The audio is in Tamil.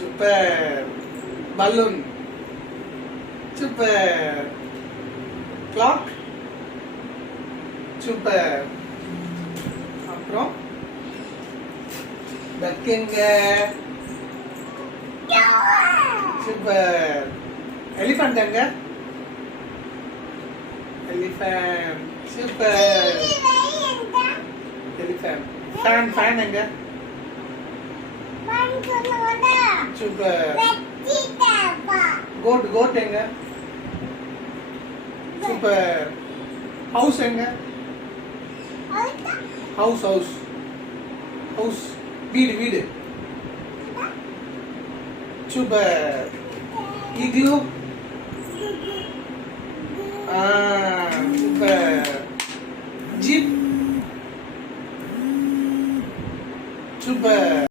Super. Balloon. Super. Clock. Super. அப்புறம் டக்குங்க. சூப்பர். எலிஃபண்ட் எங்க? எலிஃபண்ட். சூப்பர். எலிஃபண்ட். ஃபேன் எங்க? சூப்பர். கோட் எங்க? சூப்பர். ஹவுஸ் எங்க? ஹவுஸ் வீடு. Super. Igloo. Super. Jeep. Super.